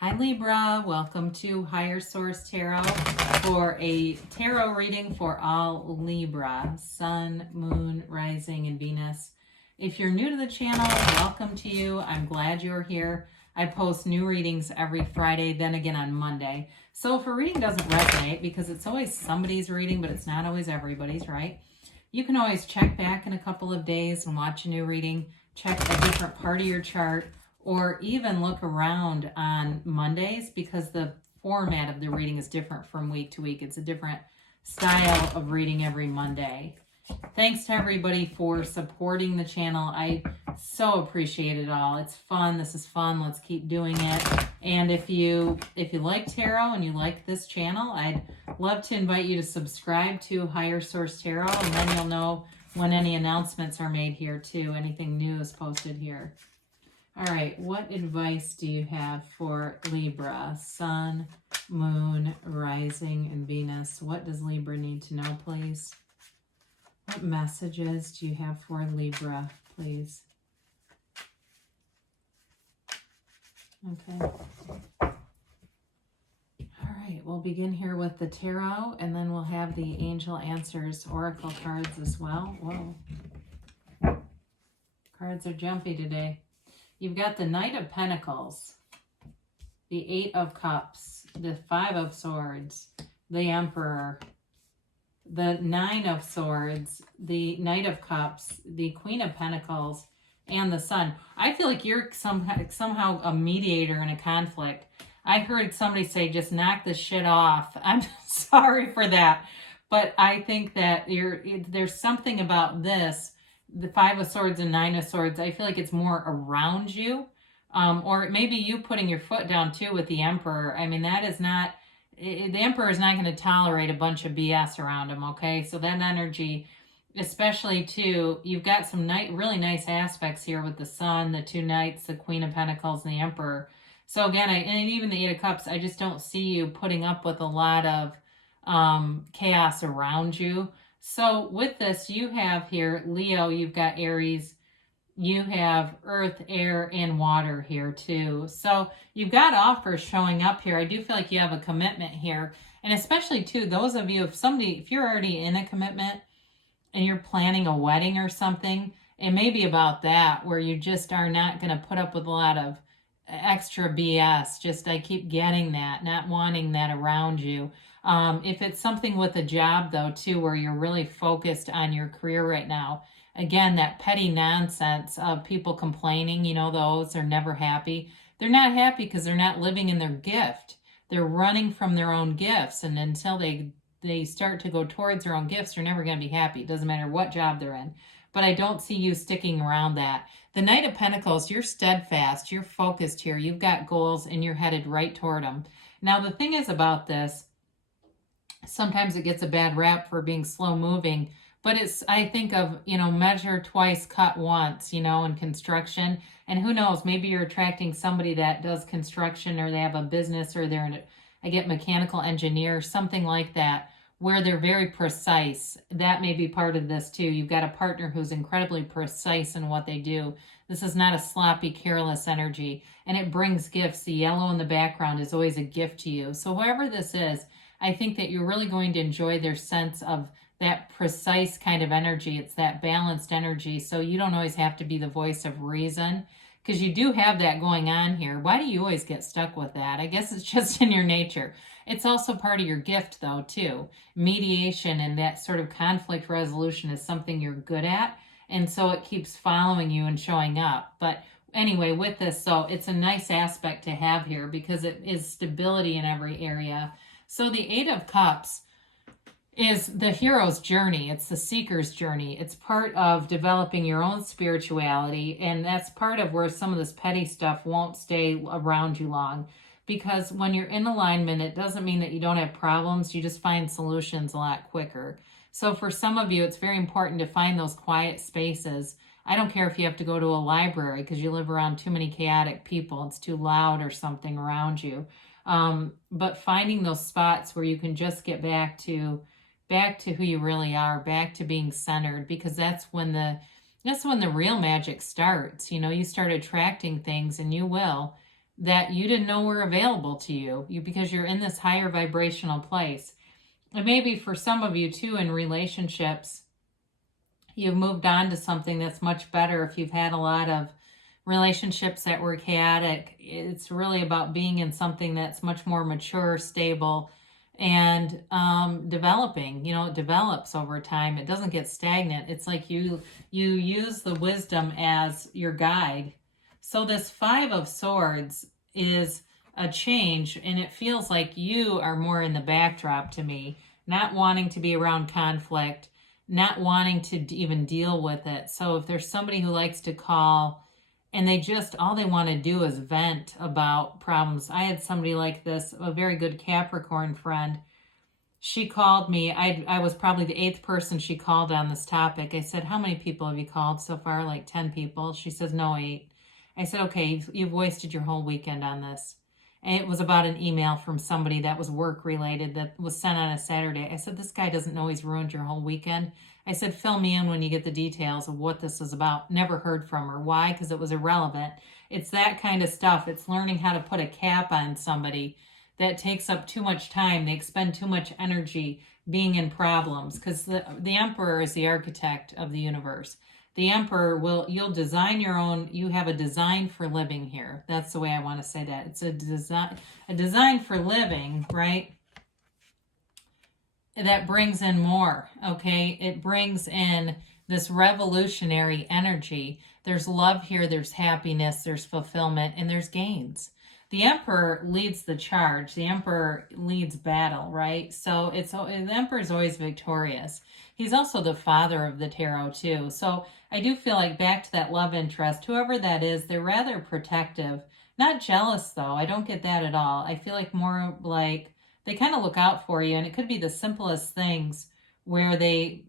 Hi Libra, welcome to Higher Source Tarot for a tarot reading for all Libra, Sun, Moon, Rising, and Venus. If you're new to the channel, welcome to you. I'm glad you're here. I post new readings every Friday, then again on Monday. So if a reading doesn't resonate, because it's always somebody's reading, but it's not always everybody's, right? You can always check back in a couple of days and watch a new reading, check a different part of your chart, or even look around on Mondays because the format of the reading is different from week to week. It's a different style of reading every Monday. Thanks to everybody for supporting the channel. I so appreciate it all. It's fun. This is fun. Let's keep doing it. And if you like tarot and you like this channel, I'd love to invite you to subscribe to Higher Source Tarot, and then you'll know when any announcements are made here too. Anything new is posted here. All right, what advice do you have for Libra, Sun, Moon, Rising, and Venus? What does Libra need to know, please? What messages do you have for Libra, please? Okay. All right, we'll begin here with the tarot, and then we'll have the Angel Answers Oracle cards as well. Whoa. Cards are jumpy today. You've got the Knight of Pentacles, the Eight of Cups, the Five of Swords, the Emperor, the Nine of Swords, the Knight of Cups, the Queen of Pentacles, and the Sun. I feel like you're somehow a mediator in a conflict. I heard somebody say, just knock this shit off. I'm sorry for that. But I think that there's something about this, the Five of Swords and Nine of Swords. I feel like it's more around you. Or maybe you putting your foot down too with the Emperor. I mean, that is not, the Emperor is not going to tolerate a bunch of BS around him, okay? So that energy, especially too, you've got some really nice aspects here with the Sun, the two Knights, the Queen of Pentacles, and the Emperor. So again, and even the Eight of Cups, I just don't see you putting up with a lot of chaos around you. So with this, you have here, Leo, you've got Aries, you have Earth, Air, and Water here too. So you've got offers showing up here. I do feel like you have a commitment here. And especially too, those of you, if you're already in a commitment and you're planning a wedding or something, it may be about that, where you just are not going to put up with a lot of extra BS. I keep getting that, not wanting that around you. If it's something with a job though too, where you're really focused on your career right now, again, that petty nonsense of people complaining, those are never happy. They're not happy because they're not living in their gift. They're running from their own gifts. And until they start to go towards their own gifts, they're never going to be happy. It doesn't matter what job they're in. But I don't see you sticking around that. The Knight of Pentacles, you're steadfast, you're focused here. You've got goals and you're headed right toward them. Now, the thing is about this, sometimes it gets a bad rap for being slow moving, but I think of, measure twice, cut once, in construction. And who knows, maybe you're attracting somebody that does construction, or they have a business, or I get mechanical engineer, something like that, where they're very precise. That may be part of this too. You've got a partner who's incredibly precise in what they do. This is not a sloppy, careless energy, and it brings gifts. The yellow in the background is always a gift to you. So whoever this is, I think that you're really going to enjoy their sense of that precise kind of energy. It's that balanced energy. So you don't always have to be the voice of reason, because you do have that going on here. Why do you always get stuck with that? I guess it's just in your nature. It's also part of your gift though too. Mediation and that sort of conflict resolution is something you're good at. And so it keeps following you and showing up. But anyway, with this, so it's a nice aspect to have here because it is stability in every area. So the Eight of Cups is the hero's journey. It's the seeker's journey. It's part of developing your own spirituality. And that's part of where some of this petty stuff won't stay around you long. Because when you're in alignment, it doesn't mean that you don't have problems. You just find solutions a lot quicker. So for some of you, it's very important to find those quiet spaces. I don't care if you have to go to a library because you live around too many chaotic people. It's too loud or something around you. But finding those spots where you can just get back to who you really are, back to being centered, because that's when the real magic starts. You start attracting things, and you will, that you didn't know were available to you, because you're in this higher vibrational place. And maybe for some of you too, in relationships, you've moved on to something that's much better. If you've had a lot of relationships that were chaotic, it's really about being in something that's much more mature, stable, and developing. It develops over time. It doesn't get stagnant. It's like you use the wisdom as your guide. So this Five of Swords is a change, and it feels like you are more in the backdrop to me, not wanting to be around conflict, not wanting to even deal with it. So if there's somebody who likes to call and all they want to do is vent about problems. I had somebody like this, a very good Capricorn friend. She called me. I was probably the 8th person she called on this topic. I said, how many people have you called so far? Like 10 people. She says, no, 8. I said, okay, you've wasted your whole weekend on this. And it was about an email from somebody that was work related that was sent on a Saturday. I said, this guy doesn't know he's ruined your whole weekend. I said, fill me in when you get the details of what this is about. Never heard from her. Why? Because it was irrelevant. It's that kind of stuff. It's learning how to put a cap on somebody that takes up too much time. They expend too much energy being in problems, because the Emperor is the architect of the universe. The Emperor you'll design your own, you have a design for living here. That's the way I want to say that. It's a design for living, right? That brings in more, okay? It brings in this revolutionary energy. There's love here, there's happiness, there's fulfillment, and there's gains. The Emperor leads the charge. The Emperor leads battle, right? So the Emperor is always victorious. He's also the father of the tarot too. So I do feel like, back to that love interest, whoever that is, they're rather protective. Not jealous though. I don't get that at all. I feel like more like they kind of look out for you, and it could be the simplest things where they,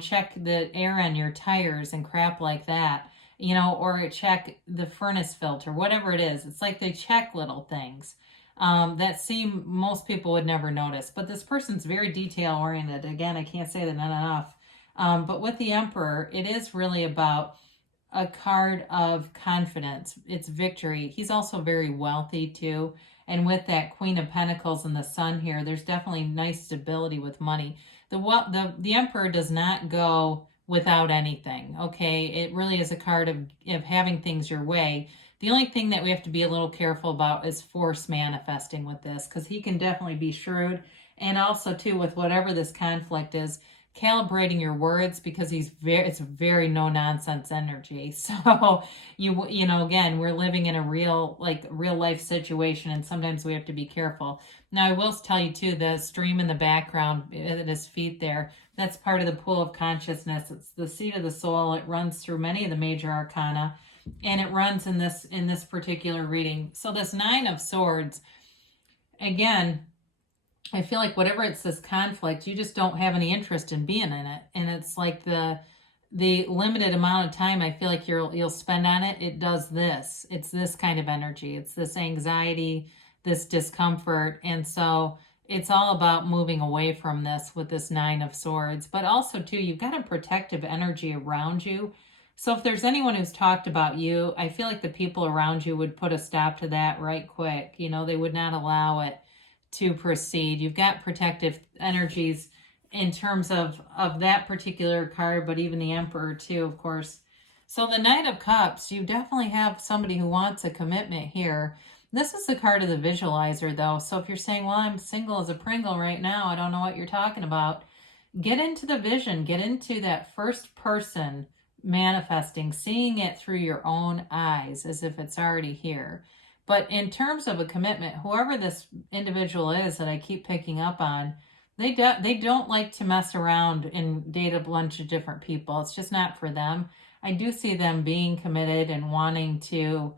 check the air on your tires and crap like that, or check the furnace filter, whatever it is. It's like they check little things that most people would never notice. But this person's very detail oriented. Again, I can't say that not enough. But with the Emperor, it is really about a card of confidence. It's victory. He's also very wealthy too. And with that Queen of Pentacles and the Sun here, there's definitely nice stability with money. The Emperor does not go without anything, okay? It really is a card of having things your way. The only thing that we have to be a little careful about is force manifesting with this, because he can definitely be shrewd. And also too, with whatever this conflict is, calibrating your words, because it's very no nonsense energy. So again, we're living in a real life situation, and sometimes we have to be careful. Now I will tell you too, the stream in the background at his feet there, that's part of the pool of consciousness. It's the seat of the soul. It runs through many of the major arcana, and it runs in this particular reading. So this 9 of Swords, again, I feel like whatever it's this conflict, you just don't have any interest in being in it. And it's like the limited amount of time I feel like you'll spend on it, it does this. It's this kind of energy. It's this anxiety, this discomfort. And so it's all about moving away from this with this 9 of Swords. But also too, you've got a protective energy around you. So if there's anyone who's talked about you, I feel like the people around you would put a stop to that right quick. They would not allow it to proceed. You've got protective energies in terms of that particular card, but even the Emperor too, of course. So the Knight of Cups, you definitely have somebody who wants a commitment here. This is the card of the visualizer though. So if you're saying, well, I'm single as a Pringle right now, I don't know what you're talking about. Get into the vision, get into that first person manifesting, seeing it through your own eyes as if it's already here. But in terms of a commitment, whoever this individual is that I keep picking up on, they don't like to mess around and date a bunch of different people. It's just not for them. I do see them being committed and wanting to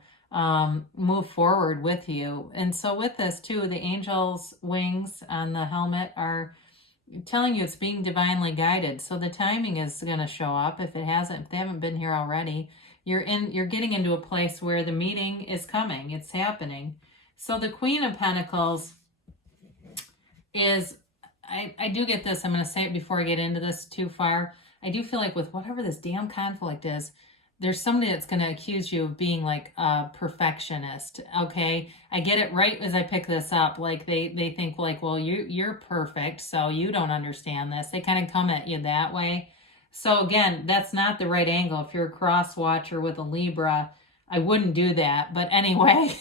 move forward with you. And so with this too, the angel's wings on the helmet are telling you it's being divinely guided. So the timing is going to show up if they haven't been here already. You're getting into a place where the meeting is coming. It's happening. So the Queen of Pentacles is, I do get this. I'm going to say it before I get into this too far. I do feel like with whatever this damn conflict is, there's somebody that's going to accuse you of being like a perfectionist. Okay. I get it right as I pick this up. Like they think like, well, you're perfect, so you don't understand this. They kind of come at you that way. So again, that's not the right angle. If you're a cross watcher with a Libra, I wouldn't do that. But anyway,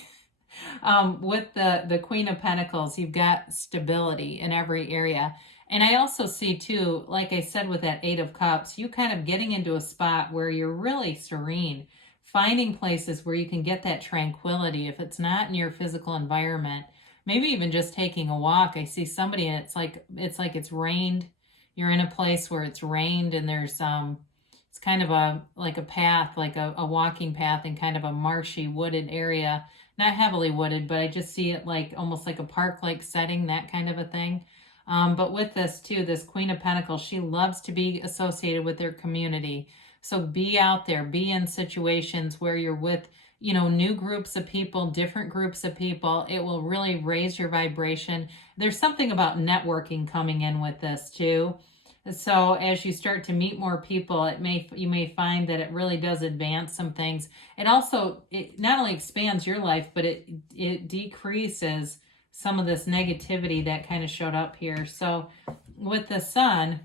with the Queen of Pentacles, you've got stability in every area. And I also see too, like I said, with that Eight of Cups, you kind of getting into a spot where you're really serene, finding places where you can get that tranquility. If it's not in your physical environment, maybe even just taking a walk. I see somebody and it's like it's rained. You're in a place where it's rained and there's it's kind of like a path, like a walking path in kind of a marshy wooded area. Not heavily wooded, but I just see it like almost like a park-like setting, that kind of a thing. But with this too, this Queen of Pentacles, she loves to be associated with their community. So be out there, be in situations where you're with, you know, new groups of people, different groups of people. It will really raise your vibration. There's something about networking coming in with this too. So as you start to meet more people, you may find that it really does advance some things. It also, it not only expands your life, but it decreases some of this negativity that kind of showed up here. So with the Sun,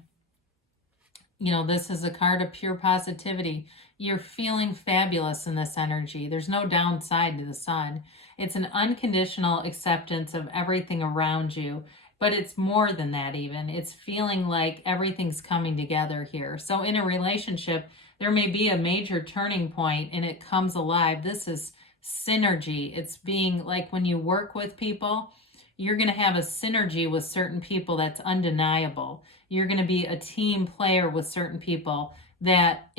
you know, this is a card of pure positivity. You're feeling fabulous in this energy. There's no downside to the Sun. It's an unconditional acceptance of everything around you. But it's more than that even. It's feeling like everything's coming together here. So in a relationship, there may be a major turning point and it comes alive. This is synergy. It's being like when you work with people, you're going to have a synergy with certain people that's undeniable. You're going to be a team player with certain people that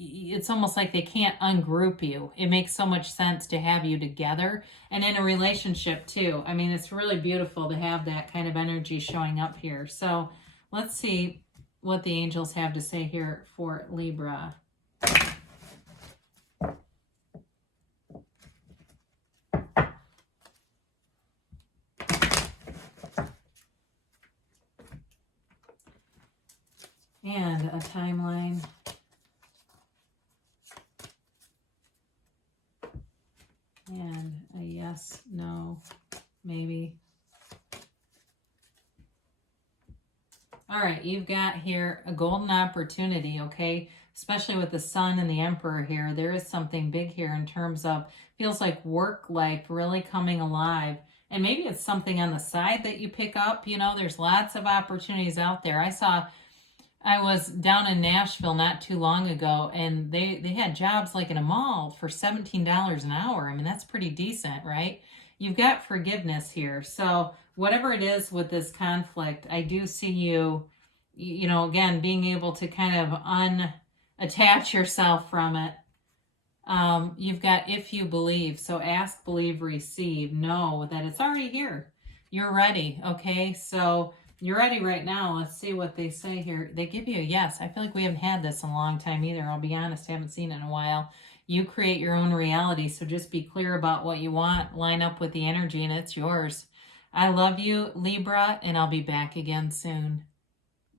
it's almost like they can't ungroup you. It makes so much sense to have you together. And in a relationship too. I mean, it's really beautiful to have that kind of energy showing up here. So let's see what the angels have to say here for Libra. And a timeline. And a yes, no, maybe. All right, you've got here a golden opportunity, okay? Especially with the Sun and the Emperor here. There is something big here in terms of, feels like work life really coming alive. And maybe it's something on the side that you pick up. You know, there's lots of opportunities out there. I was down in Nashville not too long ago, and they had jobs like in a mall for $17 an hour. I mean, that's pretty decent, right? You've got forgiveness here. So whatever it is with this conflict, I do see you, you know, again, being able to kind of unattach yourself from it. You've got if you believe. So ask, believe, receive. Know that it's already here. You're ready, okay? So you're ready right now. Let's see what they say here. They give you a yes. I feel like we haven't had this in a long time either. I'll be honest, I haven't seen it in a while. You create your own reality, so just be clear about what you want. Line up with the energy, and it's yours. I love you, Libra, and I'll be back again soon.